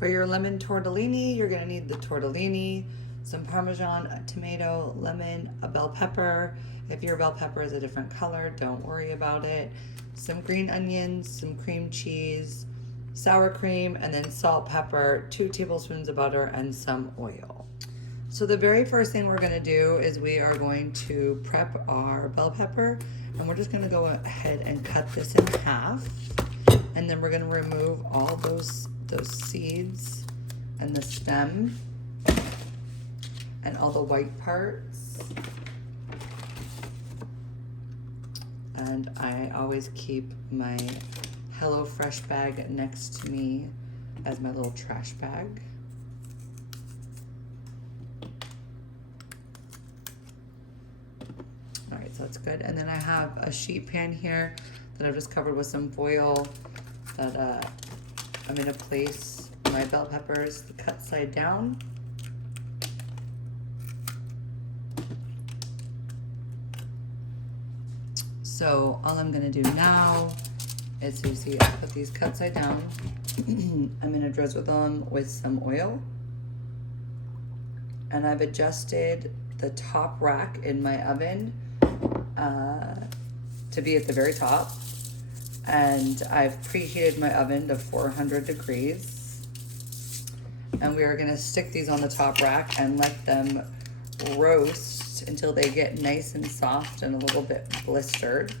For your lemon tortellini, you're gonna need the tortellini, some Parmesan, a tomato, lemon, a bell pepper. If your bell pepper is a different color, don't worry about it. Some green onions, some cream cheese, sour cream, and then salt, pepper, 2 tablespoons of butter, and some oil. So the very first thing we're gonna do is we are going to prep our bell pepper, and we're just gonna go ahead and cut this in half. And then we're gonna remove all those seeds and the stem and all the white parts. And I always keep my HelloFresh bag next to me as my little trash bag. All right, so that's good. And then I have a sheet pan here that I've just covered with some foil that I'm gonna place my bell peppers cut side down. So all I'm gonna do now is, you see, I put these cut side down. I'm gonna drizzle them with some oil. And I've adjusted the top rack in my oven to be at the very top. And I've preheated my oven to 400 degrees. And we are gonna stick these on the top rack and let them roast until they get nice and soft and a little bit blistered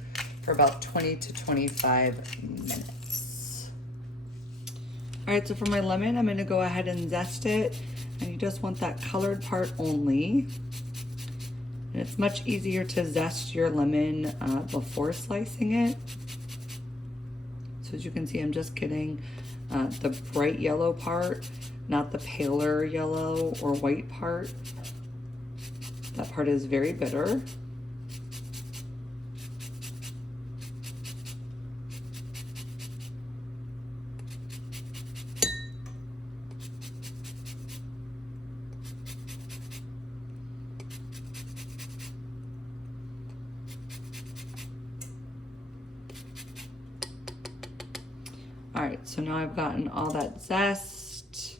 for about 20 to 25 minutes. All right, so for my lemon, I'm gonna go ahead and zest it. And you just want that colored part only. And it's much easier to zest your lemon before slicing it. So as you can see, I'm just getting the bright yellow part, not the paler yellow or white part. That part is very bitter. All right, so now I've gotten all that zest.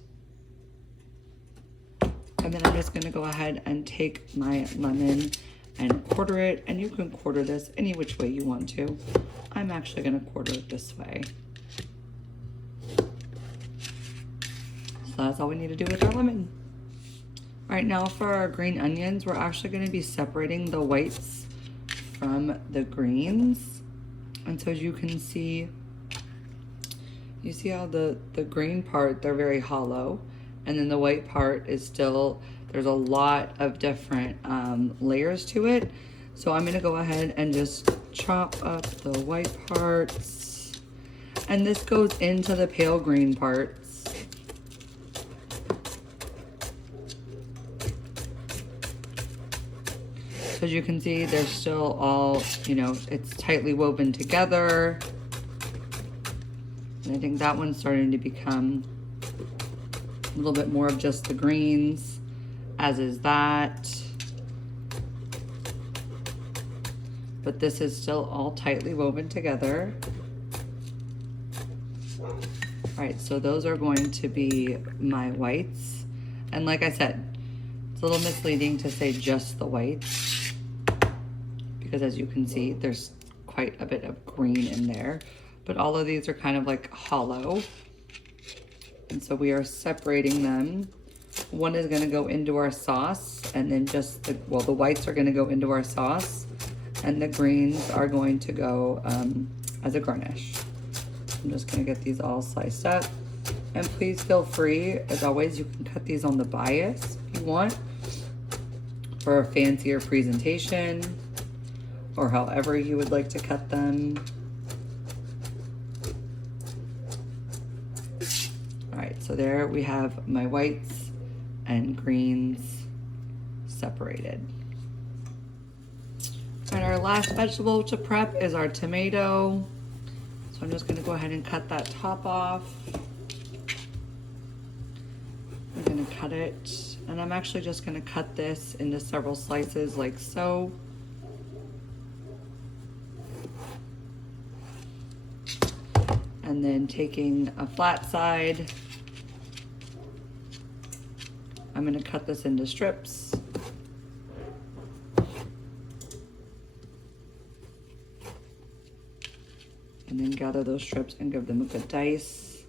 And then I'm just gonna go ahead and take my lemon and quarter it. And you can quarter this any which way you want to. I'm actually gonna quarter it this way. So that's all we need to do with our lemon. All right, now for our green onions, we're actually gonna be separating the whites from the greens. And so as you can see, you see how the green part, they're very hollow, and then the white part is still, there's a lot of different layers to it. So I'm gonna go ahead and just chop up the white parts, and this goes into the pale green parts. So as you can see, they're still all, you know, it's tightly woven together. And I think that one's starting to become a little bit more of just the greens, as is that. But this is still all tightly woven together. All right, so those are going to be my whites. And like I said, it's a little misleading to say just the whites, because as you can see, there's quite a bit of green in there. But all of these are kind of like hollow. And so we are separating them. One is gonna go into our sauce, and then just the whites are gonna go into our sauce, and the greens are going to go as a garnish. I'm just gonna get these all sliced up. And please feel free, as always, you can cut these on the bias if you want, for a fancier presentation, or however you would like to cut them. So there we have my whites and greens separated. And our last vegetable to prep is our tomato. So I'm just gonna go ahead and cut that top off. I'm gonna cut it, and I'm actually just gonna cut this into several slices like so. And then taking a flat side, I'm gonna cut this into strips. And then gather those strips and give them a good dice.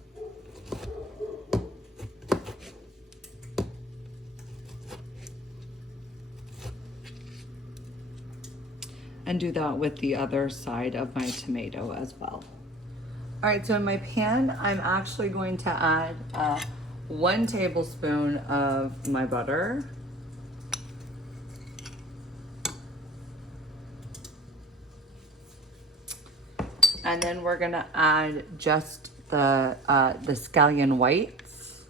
And do that with the other side of my tomato as well. All right, so in my pan, I'm actually going to add 1 tablespoon of my butter. And then we're gonna add just the scallion whites.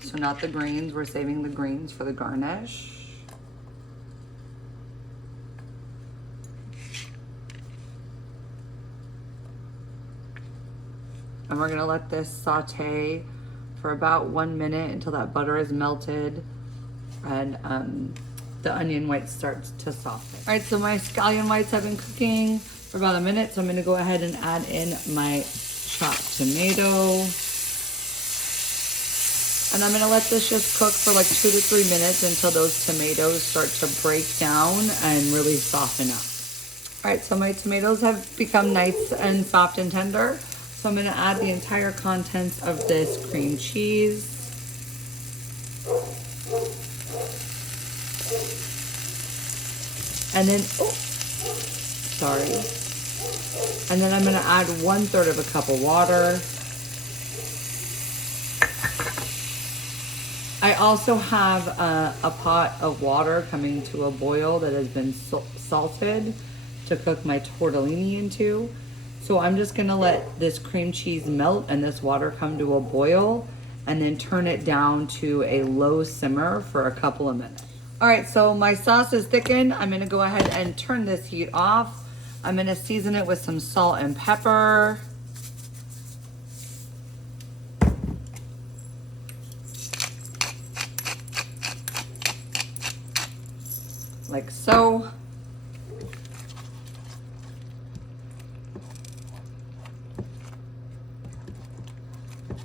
So not the greens, we're saving the greens for the garnish. And we're gonna let this saute for about 1 minute until that butter is melted and the onion whites start to soften. All right, so my scallion whites have been cooking for about 1 minute, so I'm gonna go ahead and add in my chopped tomato. And I'm gonna let this just cook for like 2 to 3 minutes until those tomatoes start to break down and really soften up. All right, so my tomatoes have become nice and soft and tender. So I'm gonna add the entire contents of this cream cheese. And then, And then I'm gonna add 1/3 of a cup of water. I also have a pot of water coming to a boil that has been salted to cook my tortellini into. So I'm just gonna let this cream cheese melt and this water come to a boil and then turn it down to a low simmer for a couple of minutes. All right, so my sauce is thickened. I'm gonna go ahead and turn this heat off. I'm gonna season it with some salt and pepper. Like so.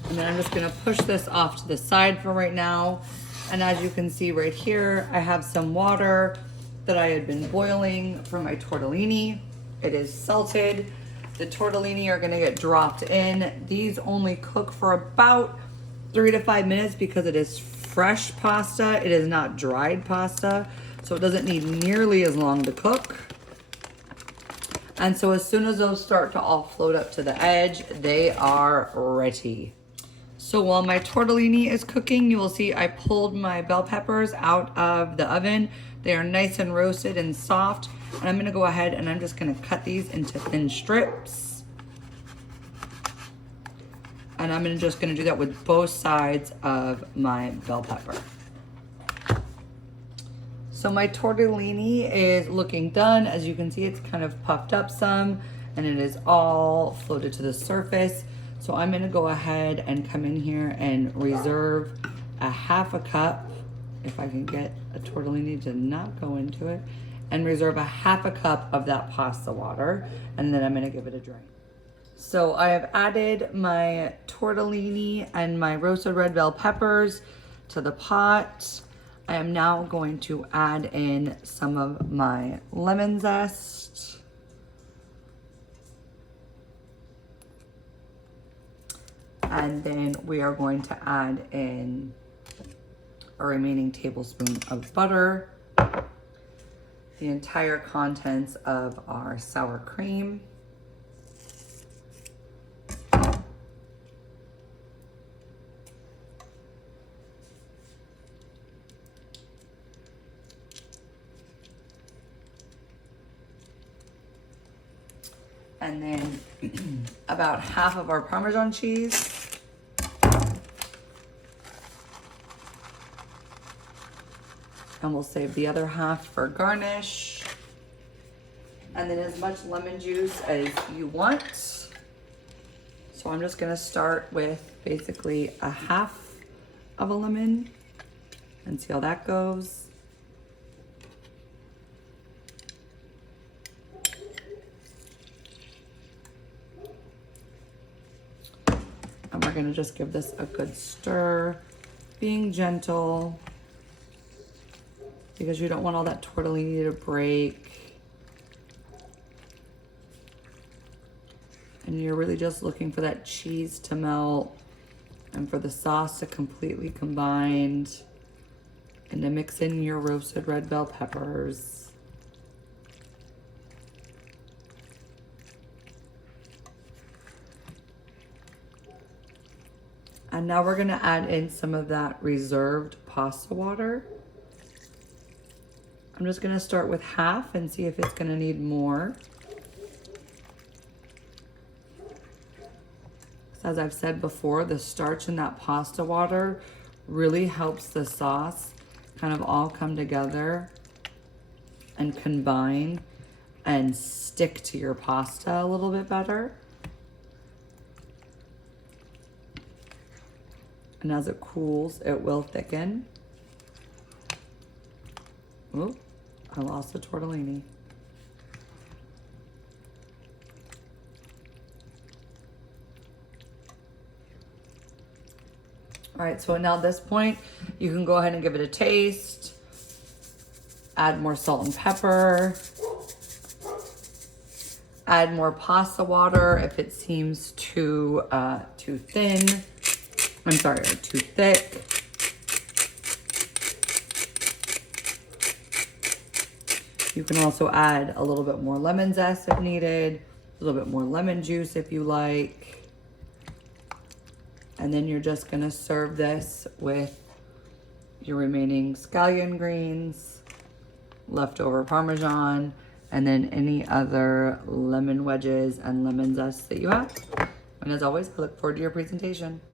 And then I'm just gonna push this off to the side for right now. And as you can see right here, I have some water that I had been boiling for my tortellini. It is salted. The tortellini are gonna get dropped in. These only cook for about 3 to 5 minutes because it is fresh pasta. It is not dried pasta, so it doesn't need nearly as long to cook. And so as soon as those start to all float up to the edge, they are ready. So while my tortellini is cooking, you will see I pulled my bell peppers out of the oven. They are nice and roasted and soft. And I'm gonna go ahead and I'm just gonna cut these into thin strips. And I'm just gonna do that with both sides of my bell pepper. So my tortellini is looking done. As you can see, it's kind of puffed up some and it is all floated to the surface. So I'm gonna go ahead and come in here and reserve a 1/2 cup, if I can get a tortellini to not go into it, and reserve a 1/2 cup of that pasta water, and then I'm gonna give it a drain. So I have added my tortellini and my roasted red bell peppers to the pot. I am now going to add in some of my lemon zest. And then we are going to add in a remaining tablespoon of butter, the entire contents of our sour cream, and then about 1/2 of our Parmesan cheese. And we'll save the other 1/2 for garnish. And then as much lemon juice as you want. So I'm just gonna start with basically a 1/2 of a lemon and see how that goes. And we're gonna just give this a good stir, being gentle, because you don't want all that tortellini to break. And you're really just looking for that cheese to melt and for the sauce to completely combine, and to mix in your roasted red bell peppers. And now we're gonna add in some of that reserved pasta water. I'm just gonna start with half and see if it's gonna need more. As I've said before, the starch in that pasta water really helps the sauce kind of all come together and combine and stick to your pasta a little bit better. And as it cools, it will thicken. Oh, I lost the tortellini. All right, so now at this point, you can go ahead and give it a taste. Add more salt and pepper. Add more pasta water if it seems too thin. I'm sorry, or too thick. You can also add a little bit more lemon zest if needed, a little bit more lemon juice if you like. And then you're just gonna serve this with your remaining scallion greens, leftover Parmesan, and then any other lemon wedges and lemon zest that you have. And as always, I look forward to your presentation.